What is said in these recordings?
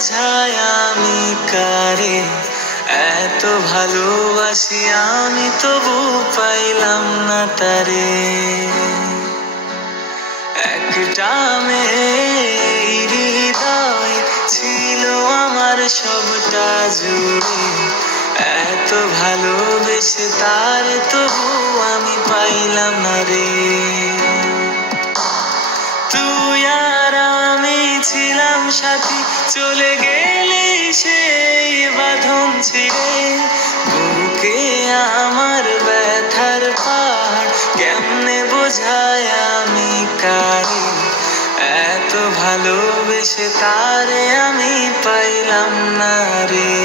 বোঝায় আমি কারে? এত ভালোবাসি আমি তবু পাইলাম না তারে। একটা মেয়ের ছিল আমার সবটা জুড়ে। এত ভালোবেসে তার তবু আমি পাইলাম না রে। সাথী চলে গেলে সেই বাঁধন ছিঁড়ে। বুকে আমার ব্যথার পাহাড়, কেমনে বোঝায় আমি কারে? এত ভালোবেসে তারে আমি পাইলাম না রে।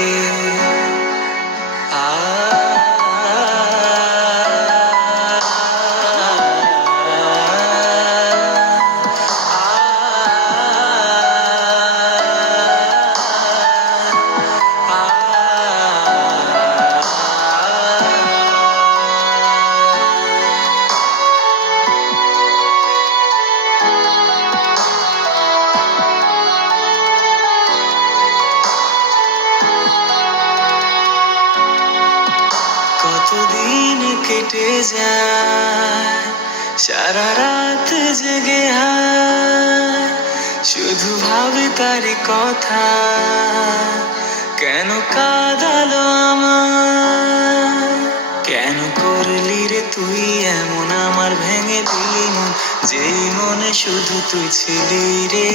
কেটে যায়, সারা রাত জেগে শুধু ভাবে তারি কথা, কেন কাঁদালো আমার কেন করলি রে তুই এমন আমার ভেঙে দিলি মন? যেই মনে শুধু তুই ছিলি রে।